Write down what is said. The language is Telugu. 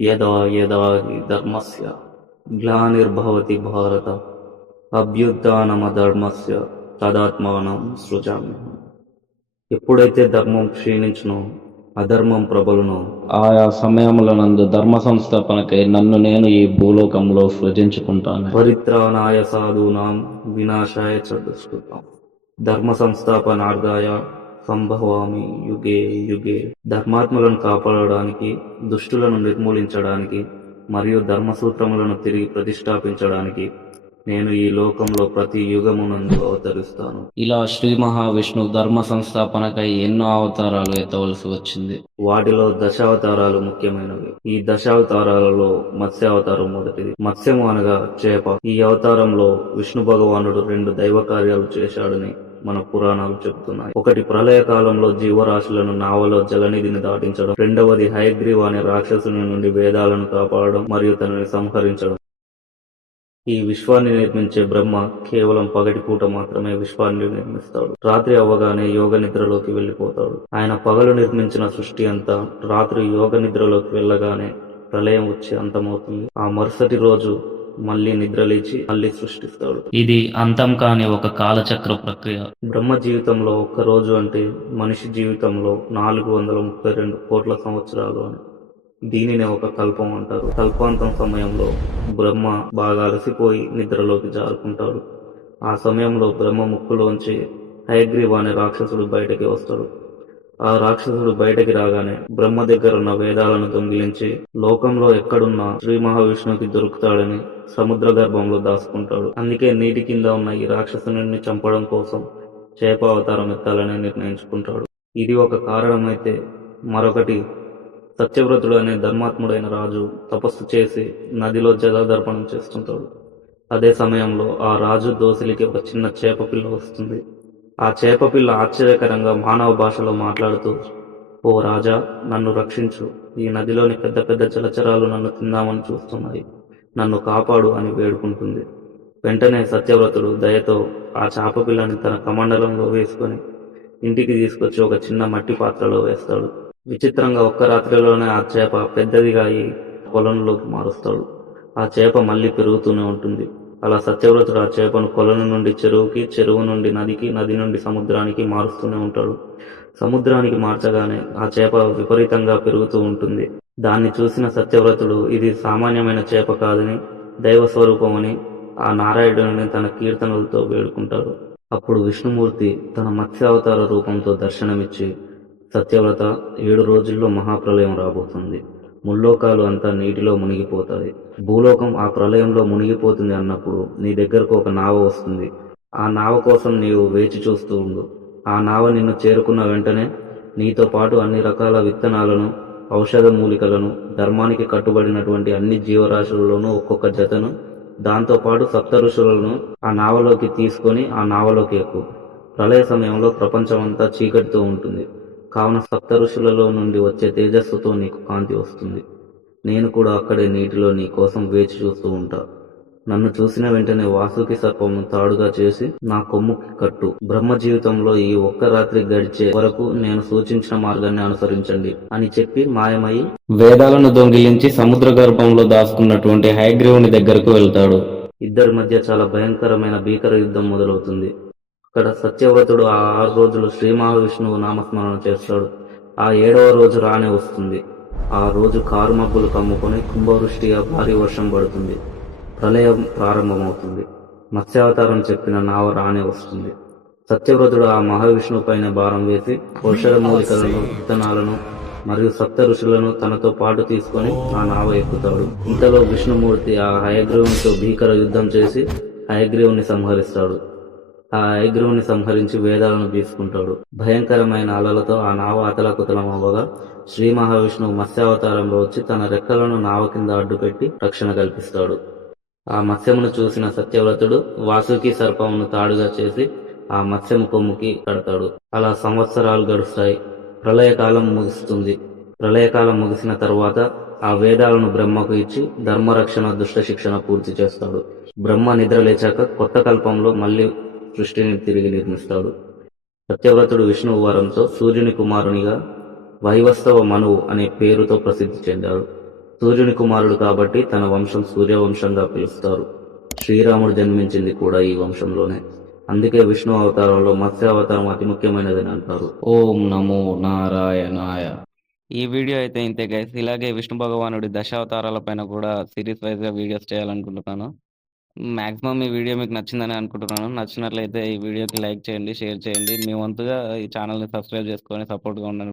యదా యదా హి ధర్మస్య గ్లానిర్భవతి భారత అభ్యుత్థానమధర్మస్య తదాత్మానం సృజామి. ఎప్పుడైతే ధర్మం క్షీణించునో అధర్మం ప్రబలునో ఆయా సమయములనందు ధర్మ సంస్థాపనకై నన్ను నేను ఈ భూలోకంలో సృజించుకుంటాను. పరిత్రాణాయ సాధూనాం వినాశాయ చ దుష్కృతాం ధర్మ సంస్థాపనార్థాయ సంభవామి యుగే యుగే. ధర్మాత్ములను కాపాడడానికి, దుష్టులను నిర్మూలించడానికి మరియు ధర్మసూత్రములను తిరిగి ప్రతిష్టాపించడానికి నేను ఈ లోకంలో ప్రతి యుగమునందు అవతరిస్తాను. ఇలా శ్రీ మహావిష్ణువు ధర్మ సంస్థాపనకై ఎన్నో అవతారాలు ఎత్తవలసి వచ్చింది. వాటిలో దశావతారాలు ముఖ్యమైనవి. ఈ దశావతారాలలో మత్స్యావతారం మొదటిది. మత్స్యము అనగా చేప. ఈ అవతారంలో విష్ణు భగవానుడు 2 దైవ కార్యాలు చేశాడని మన పురాణాలు చెబుతున్నాయి. ఒకటి ప్రళయ కాలంలో జీవరాశులను నావలో జలనిధిని దాటించడం, రెండవది హయగ్రీవ అనే రాక్షసుని నుండి వేదాలను కాపాడడం మరియు తనని సంహరించడం. ఈ విశ్వాన్ని నిర్మించే బ్రహ్మ కేవలం పగటిపూట మాత్రమే విశ్వాన్ని నిర్మిస్తాడు. రాత్రి అవ్వగానే యోగ నిద్రలోకి వెళ్ళిపోతాడు. ఆయన పగలు నిర్మించిన సృష్టి అంతా రాత్రి యోగ నిద్రలోకి వెళ్ళగానే ప్రళయం వచ్చి అంతమవుతుంది. ఆ మరుసటి రోజు మళ్ళీ నిద్రలేచి మళ్ళీ సృష్టిస్తాడు. ఇది అంతం కాని ఒక కాలచక్ర ప్రక్రియ. బ్రహ్మ జీవితంలో ఒక్క రోజు అంటే మనిషి జీవితంలో 432 కోట్ల సంవత్సరాలు అని. దీనినే ఒక కల్పం అంటారు. కల్పాంతం సమయంలో బ్రహ్మ బాగా అలసిపోయి నిద్రలోకి జారుకుంటాడు. ఆ సమయంలో బ్రహ్మ ముక్కులోంచి హయగ్రీవ అనే రాక్షసుడు బయటకి వస్తాడు. ఆ రాక్షసుడు బయటకి రాగానే బ్రహ్మ దగ్గర ఉన్న వేదాలను దొంగిలించి లోకంలో ఎక్కడున్నా శ్రీ మహావిష్ణువుకి దొరుకుతాడని సముద్ర గర్భంలో దాచుకుంటాడు. అందుకే నీటి కింద ఉన్న ఈ రాక్షసుని చంపడం కోసం చేప అవతారం ఎత్తాలని నిర్ణయించుకుంటాడు. ఇది ఒక కారణమైతే మరొకటి, సత్యవ్రతుడు అనే ధర్మాత్ముడైన రాజు తపస్సు చేసి నదిలో జలదర్పణం చేస్తుంటాడు. అదే సమయంలో ఆ రాజు దోసిలికి ఒక చిన్న చేప పిల్ల వస్తుంది. ఆ చేప పిల్ల ఆశ్చర్యకరంగా మానవ భాషలో మాట్లాడుతూ, ఓ రాజా, నన్ను రక్షించు, ఈ నదిలోని పెద్ద పెద్ద జలచరాలు నన్ను తిందామని చూస్తున్నాయి, నన్ను కాపాడు అని వేడుకుంటుంది. వెంటనే సత్యవ్రతుడు దయతో ఆ చేప పిల్లని తన కమండలంలో వేసుకొని ఇంటికి తీసుకొచ్చి ఒక చిన్న మట్టి పాత్రలో వేస్తాడు. విచిత్రంగా ఒక్క రాత్రిలోనే ఆ చేప పెద్దదిగా అయి కొలనులోకి మారుస్తాడు. ఆ చేప మళ్ళీ పెరుగుతూనే ఉంటుంది. అలా సత్యవ్రతుడు ఆ చేపను కొలను నుండి చెరువుకి, చెరువు నుండి నదికి, నది నుండి సముద్రానికి మారుస్తూనే ఉంటాడు. సముద్రానికి మార్చగానే ఆ చేప విపరీతంగా పెరుగుతూ ఉంటుంది. దాన్ని చూసిన సత్యవ్రతుడు ఇది సామాన్యమైన చేప కాదని, దైవ స్వరూపమని ఆ నారాయణుడిని తన కీర్తనలతో వేడుకుంటాడు. అప్పుడు విష్ణుమూర్తి తన మత్స్యావతార రూపంతో దర్శనమిచ్చి, సత్యవ్రత, 7 రోజుల్లో మహాప్రలయం రాబోతుంది. ముల్లోకాలు అంతా నీటిలో మునిగిపోతాయి. భూలోకం ఆ ప్రళయంలో మునిగిపోతుంది అన్నప్పుడు నీ దగ్గరకు ఒక నావ వస్తుంది. ఆ నావ కోసం నీవు వేచి చూస్తూ ఉండు. ఆ నావ నిన్ను చేరుకున్న వెంటనే నీతో పాటు అన్ని రకాల విత్తనాలను, ఔషధ మూలికలను, ధర్మానికి కట్టుబడినటువంటి అన్ని జీవరాశులలోనూ ఒక్కొక్క జతను, దాంతోపాటు 7 ఋషులను ఆ నావలోకి తీసుకొని ఆ నావలోకి ఎక్కు. ప్రళయ సమయంలో ప్రపంచమంతా చీకటితో ఉంటుంది. కావున 7 ఋషులలో నుండి వచ్చే తేజస్సుతో నీకు కాంతి వస్తుంది. నేను కూడా అక్కడే నీటిలో నీ కోసం వేచి చూస్తూ ఉంటా. నన్ను చూసిన వెంటనే వాసుకి సర్పమును తాడుగా చేసి నా కొమ్ముకి కట్టు. బ్రహ్మ జీవితంలో ఈ ఒక్క రాత్రి గడిచే వరకు నేను సూచించిన మార్గాన్ని అనుసరించండి అని చెప్పి మాయమై వేదాలను దొంగిలించి సముద్ర గర్భంలో దాచుకున్నటువంటి హయగ్రీవుని దగ్గరకు వెళ్తాడు. ఇద్దరి మధ్య చాలా భయంకరమైన భీకర యుద్ధం మొదలవుతుంది. అక్కడ సత్యవ్రతుడు ఆ 6 రోజులు శ్రీ మహావిష్ణువు నామస్మరణ చేస్తాడు. ఆ 7వ రోజు రానే వస్తుంది. ఆ రోజు కారుమబ్బులు కమ్ముకొని కుంభవృష్టిగా భారీ వర్షం పడుతుంది. ప్రళయం ప్రారంభమవుతుంది. మత్స్యావతారం చెప్పిన నావ రానే వస్తుంది. సత్యవ్రతుడు ఆ మహావిష్ణువు పైన భారం వేసి ఔషధ మూలికలను, విత్తనాలను మరియు 7 ఋషులను తనతో పాటు తీసుకొని ఆ నావ ఎక్కుతాడు. ఇంతలో విష్ణుమూర్తి ఆ హయగ్రీవునితో భీకర యుద్ధం చేసి హయగ్రీవుని సంహరిస్తాడు. ఆ హయగ్రీవుని సంహరించి వేదాలను తీసుకుంటాడు. భయంకరమైన అలలతో ఆ నావ అతలకుతలం అవ్వగా శ్రీ మహావిష్ణువు మత్స్యావతారంలో వచ్చి తన రెక్కలను నావ కింద అడ్డుపెట్టి రక్షణ కల్పిస్తాడు. ఆ మత్స్యమును చూసిన సత్యవ్రతుడు వాసుకి సర్పమును తాడుగా చేసి ఆ మత్స్యము కొమ్ముకి కడతాడు. అలా సంవత్సరాలు గడుస్తాయి. ప్రళయకాలం ముగుస్తుంది. ప్రళయకాలం ముగిసిన తర్వాత ఆ వేదాలను బ్రహ్మకు ఇచ్చి ధర్మరక్షణ, దుష్ట శిక్షణ పూర్తి చేస్తాడు. బ్రహ్మ నిద్ర లేచాక కొత్త కల్పంలో మళ్ళీ సృష్టిని తిరిగి నిర్మిస్తాడు. సత్యవ్రతుడు విష్ణువు వరంతో సూర్యుని కుమారునిగా వైవస్వత మనువు అనే పేరుతో ప్రసిద్ధి చెందాడు. సూర్యుని కుమారుడు కాబట్టి తన వంశం సూర్యవంశంగా పిలుస్తారు. శ్రీరాముడు జన్మించింది కూడా ఈ వంశంలోనే. అందుకే విష్ణు అవతారంలో మత్స్య అవతారం అతి ముఖ్యమైనదని అంటారు. ఓం నమో నారాయణాయ. ఈ వీడియో అయితే ఇంతే గైస్. ఇలాగే విష్ణు భగవానుడి దశావతారాల పైన కూడా సిరీస్ వైజ్గా వీడియోస్ చేయాలనుకుంటున్నాను. మాక్సిమం ఈ వీడియో మీకు నచ్చిందని అనుకుంటున్నాను. నచ్చినట్లయితే ఈ వీడియోకి లైక్ చేయండి, షేర్ చేయండి. మీ వంతుగా ఈ ఛానల్ని సబ్స్క్రైబ్ చేసుకొని సపోర్ట్గా ఉండండి.